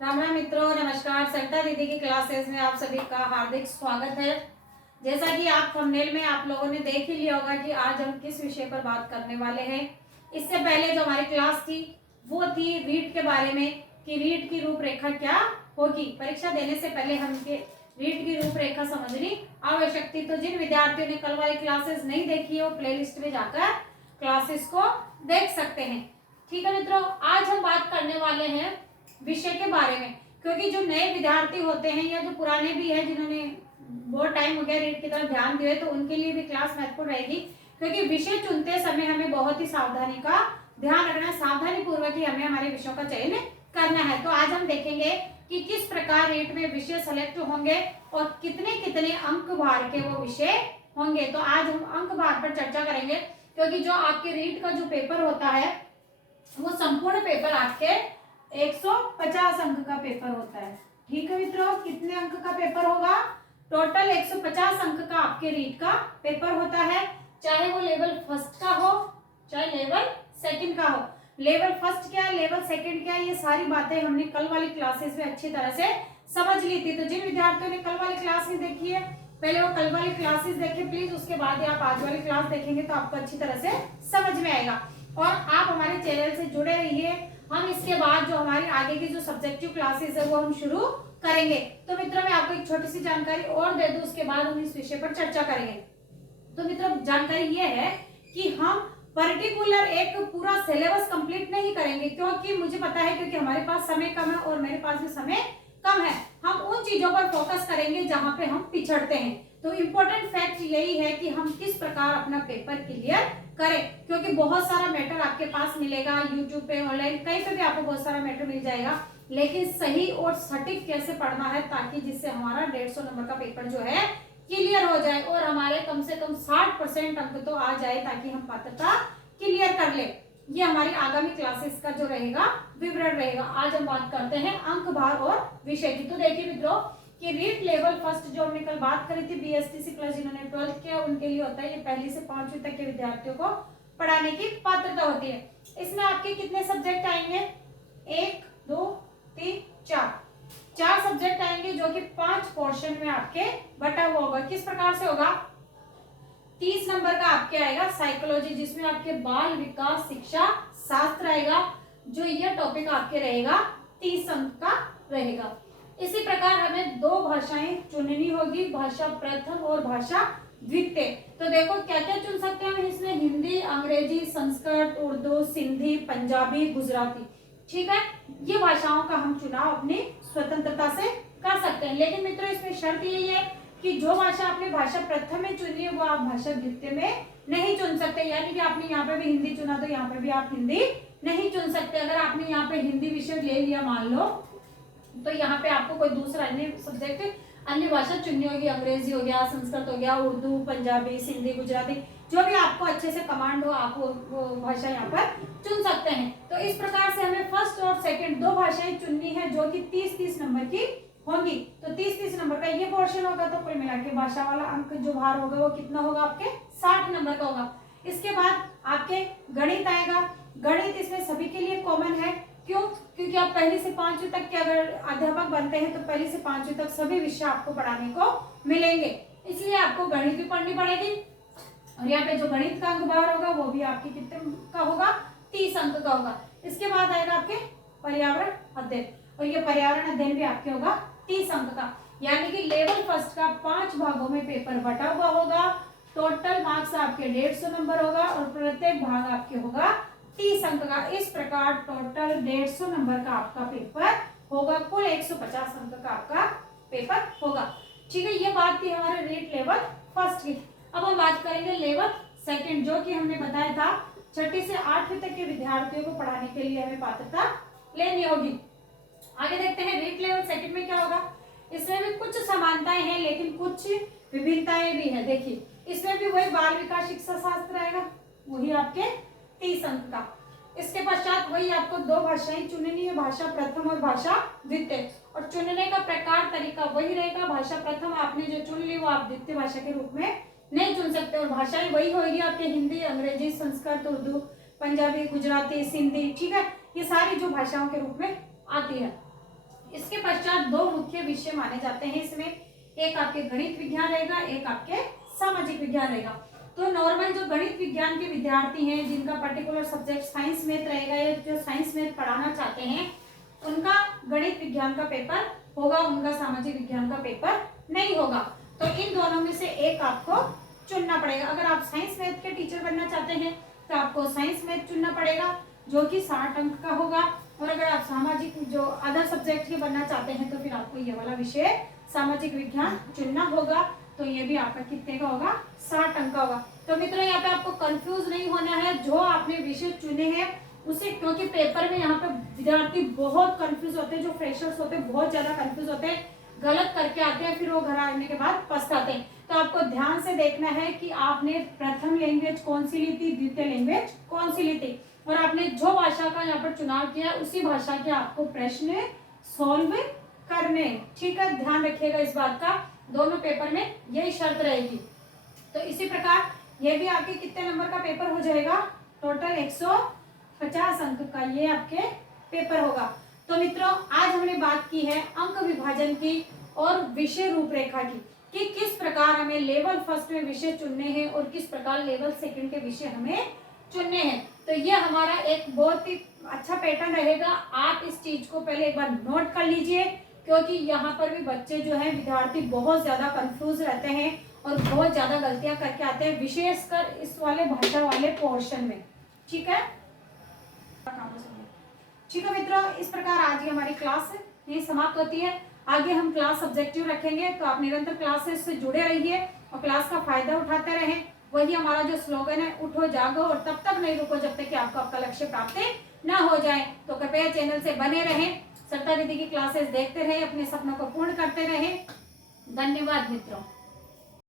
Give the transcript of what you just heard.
राम राम मित्रों, नमस्कार। सरिता दीदी की क्लासेस में आप सभी का हार्दिक स्वागत है। जैसा कि आप थंबनेल में आप लोगों ने देख ही लिया होगा कि आज हम किस विषय पर बात करने वाले हैं। इससे पहले जो हमारी क्लास थी वो थी रीट के बारे में कि रीट की रूपरेखा क्या होगी। परीक्षा देने से पहले हम रीट की रूपरेखा समझनी आवश्यक थी। तो जिन विद्यार्थियों ने कल वाली क्लासेस नहीं देखी है वो प्लेलिस्ट में जाकर क्लासेस को देख सकते हैं। ठीक है मित्रों, आज हम बात करने वाले हैं विषय के बारे में, क्योंकि जो नए विद्यार्थी होते हैं या जो पुराने भी हैं जिन्होंने बहुत टाइम हो गया रीट की तरफ ध्यान दिए, तो उनके लिए भी क्लास महत्वपूर्ण रहेगी। क्योंकि विषय चुनते समय हमें बहुत ही सावधानी का ध्यान रखना है, सावधानी पूर्वक ही हमें हमारे विषयों का चयन करना है। तो आज हम देखेंगे कि किस प्रकार रीट में विषय सेलेक्ट होंगे और कितने कितने अंक भार के वो विषय होंगे। तो आज हम अंक भार पर चर्चा करेंगे, क्योंकि जो आपके रीट का जो पेपर होता है वो संपूर्ण पेपर आपके 150 अंक का पेपर होता है। ठीक है मित्रों, कितने अंक का पेपर होगा? टोटल 150 अंक का आपके रीट का पेपर होता है, चाहे वो लेवल फर्स्ट का हो चाहे लेवल सेकंड का हो। लेवल फर्स्ट क्या है, लेवल सेकंड क्या है, ये सारी बातें हमने कल वाली क्लासेस में अच्छी तरह से समझ ली थी। तो जिन विद्यार्थियों ने कल वाली क्लास नहीं देखी है, पहले वो कल वाली क्लासेस देखें प्लीज, उसके बाद आप आज वाली क्लास देखेंगे तो आपको अच्छी तरह से समझ में आएगा। और आप हमारे चैनल से जुड़े रहिए। हम इसके बाद जो हमारी आगे की जो सब्जेक्टिव क्लासेस है वो हम शुरू करेंगे। तो मित्रों, मैं आपको एक छोटी सी जानकारी और दे दूं, उसके बाद हम इस विषय पर चर्चा करेंगे। तो मित्रों, जानकारी ये है कि हम पर्टिकुलर एक पूरा सिलेबस कंप्लीट नहीं करेंगे, क्योंकि मुझे पता है, क्योंकि हमारे पास समय कम है और मेरे पास भी समय कम है। हम उन चीजों पर फोकस करेंगे जहां पे हम पिछड़ते हैं। तो इम्पोर्टेंट फैक्ट यही है कि हम किस प्रकार अपना पेपर क्लियर करें, क्योंकि बहुत सारा मैटर आपके पास मिलेगा यूट्यूब पे, ऑनलाइन कहीं पे भी आपको बहुत सारा मैटर मिल जाएगा, लेकिन सही और सटीक कैसे पढ़ना है ताकि जिससे हमारा 150 नंबर का पेपर जो है क्लियर हो जाए और हमारे कम से कम 60% अंक तो आ जाए ताकि हम पात्रता क्लियर कर ले। ये हमारी आगामी क्लासेस का जो रहेगा विवरण रहेगा। आज हम बात करते हैं अंक भार और विषय की। तो देखिए मित्रों कि रीट लेवल फर्स्ट जो हमने कल बात करी थी बीएसटीसी प्लस जिन्होंने 12th किया उनके लिए होता है, ये पहली से 5वीं तक के विद्यार्थियों को पढ़ाने की पात्रता होती है। इसमें आपके कितने सब्जेक्ट आएंगे? 1 2 3 4 सब्जेक्ट आएंगे, जो कि 5 पोर्शन में आपके बटा हुआ होगा। किस प्रकार से होगा? 30 नंबर का आपके आएगा साइकोलॉजी, जिसमें आपके बाल विकास शिक्षा शास्त्र आएगा, जो यह टॉपिक आपके रहेगा 30 अंक का रहेगा। इसी प्रकार हमें 2 भाषाएं चुननी होगी, भाषा प्रथम और भाषा द्वितीय। तो देखो क्या क्या चुन सकते हैं हम इसमें? हिंदी, अंग्रेजी, संस्कृत, उर्दू, सिंधी, पंजाबी, गुजराती। ठीक है, ये भाषाओं का हम चुनाव अपनी स्वतंत्रता से कर सकते हैं। लेकिन मित्रों, इसमें शर्त यही है कि जो भाषा आपने भाषा प्रथम में चुनी है वो आप भाषा द्वितीय में नहीं चुन सकते। यानी कि आपने यहाँ पे भी हिंदी चुना तो यहाँ पे भी आप हिंदी नहीं चुन सकते। अगर आपने यहाँ पे हिंदी विषय ले लिया मान लो, तो यहाँ पे आपको कोई दूसरा अन्य सब्जेक्ट अन्य भाषा चुननी होगी। अंग्रेजी हो गया, संस्कृत हो गया, उर्दू, पंजाबी, सिंधी, गुजराती, जो भी आपको अच्छे से कमांड हो आप वो भाषा यहाँ पर चुन सकते हैं। तो इस प्रकार से हमें फर्स्ट और सेकंड 2 भाषाएं चुननी है, जो कि 30-30 नंबर की होंगी। तो 30-30 नंबर का ये पोर्शन होगा, तो कुल मिला के भाषा वाला अंक जो भार होगा वो कितना होगा? आपके 60 नंबर का होगा। इसके बाद आपके गणित आएगा। गणित इसमें सभी के लिए कॉमन है। क्यों? क्योंकि आप पहली से 5वीं तक के अगर अध्यापक बनते हैं तो पहली से 5वीं तक सभी विषय आपको पढ़ाने को मिलेंगे, इसलिए आपको गणित भी पढ़नी पड़ेगी। और यहाँ पे जो गणित का अंक भार होगा वो भी आपके कितने का होगा? 30 अंक का होगा। इसके बाद आएगा आपके पर्यावरण अध्ययन, और ये पर्यावरण अध्ययन भी आपके होगा 30 अंक का। यानी कि लेवल फर्स्ट का 5 भागों में पेपर बटा हुआ होगा। टोटल मार्क्स आपके 150 नंबर होगा और प्रत्येक भाग आपके होगा 30 अंक का। इस प्रकार टोटल 150 नंबर का आपका पेपर होगा, कुल 150 अंक का आपका पेपर होगा। ठीक है, ये बात थी हमारे रीट लेवल फर्स्ट की। अब हम बात करेंगे लेवल सेकंड, जो कि हमने बताया था 6ठी से 8वीं तक के विद्यार्थियों को पढ़ाने के लिए हमें पात्रता लेनी होगी। आगे देखते हैं रीट लेवल सेकंड में क्या होगा। इसमें भी कुछ समानताएं हैं लेकिन कुछ विभिन्नताएं भी हैं। देखिए, इसमें भी वही बाल विकास शिक्षा शास्त्र आएगा, वही आपके 30 अंक का। इसके पश्चात वही आपको 2 भाषाएं चुननी है, भाषा प्रथम और भाषा द्वितीय। और चुनने का प्रकार तरीका वही रहेगा। भाषा प्रथम आपने जो चुन ली वो आप द्वितीय भाषा के रूप में नहीं चुन सकते, और भाषाएं वही होगी आपके हिंदी, अंग्रेजी, संस्कृत, उर्दू, पंजाबी, गुजराती, सिंधी। ठीक है, ये सारी जो भाषाओं के रूप में आती है। इसके पश्चात दो मुख्य विषय माने जाते हैं इसमें, एक आपके गणित विज्ञान रहेगा, एक आपके सामाजिक विज्ञान रहेगा। तो नॉर्मल जो गणित विज्ञान के विद्यार्थी हैं जिनका पर्टिकुलर सब्जेक्ट साइंस मैथ रहेगा या जो साइंस मैथ पढ़ाना चाहते हैं उनका गणित विज्ञान का पेपर होगा, उनका सामाजिक विज्ञान का पेपर नहीं होगा। तो इन दोनों में से एक आपको चुनना पड़ेगा। अगर आप साइंस मैथ के टीचर बनना चाहते हैं तो आपको साइंस मैथ चुनना पड़ेगा जो कि 60 अंक का होगा, और अगर आप सामाजिक जो अदर सब्जेक्ट के बनना चाहते हैं तो फिर आपको ये वाला विषय सामाजिक विज्ञान चुनना होगा। तो ये भी आपका कितने का होगा, 60 अंक का होगा। तो मित्रों यहाँ पे आपको कंफ्यूज नहीं होना है, जो आपने विषय चुने हैं उसे, क्योंकि पेपर में यहाँ पे विद्यार्थी बहुत कंफ्यूज होते हैं, जो फ्रेशर्स होते हैं बहुत ज्यादा कंफ्यूज होते हैं, गलत करके आते हैं, फिर वो घर आने के बाद पछताते हैं। तो आपको ध्यान से देखना है कि आपने प्रथम लैंग्वेज कौन सी ली थी, द्वितीय लैंग्वेज कौन सी ली थी, और आपने जो भाषा का यहाँ पर चुनाव किया उसी भाषा के आपको प्रश्न सॉल्व करने। ठीक है, ध्यान रखिएगा इस बात का, दोनों पेपर में यही शर्त रहेगी। तो इसी प्रकार ये भी आपके कितने नंबर का पेपर हो जाएगा, टोटल 150 अंक का ये आपके पेपर होगा। तो मित्रों आज हमने बात की है अंक विभाजन की और विषय रूपरेखा की, कि किस प्रकार हमें लेवल फर्स्ट में विषय चुनने हैं और किस प्रकार लेवल सेकंड के विषय हमें चुनने हैं। तो ये हमारा एक बहुत ही अच्छा पैटर्न रहेगा। आप इस चीज को पहले एक बार नोट कर लीजिए, क्योंकि यहाँ पर भी बच्चे जो है विद्यार्थी बहुत ज्यादा कंफ्यूज रहते हैं और बहुत ज्यादा गलतियां करके आते हैं, विशेषकर इस वाले भाषा वाले पोर्शन में। ठीक है, ठीक है मित्रों, इस प्रकार आज की हमारी क्लास यही समाप्त होती है। आगे हम क्लास सब्जेक्टिव रखेंगे, तो आप निरंतर क्लासेस से जुड़े रहिए और क्लास का फायदा उठाते रहें। वही हमारा जो स्लोगन है, उठो जागो और तब तक नहीं रुको जब तक कि आपको आपका लक्ष्य प्राप्त न हो जाए। तो कृपया चैनल से बने रहें, सरिता दीदी की क्लासेस देखते रहे, अपने सपनों को पूर्ण करते रहे। धन्यवाद मित्रों।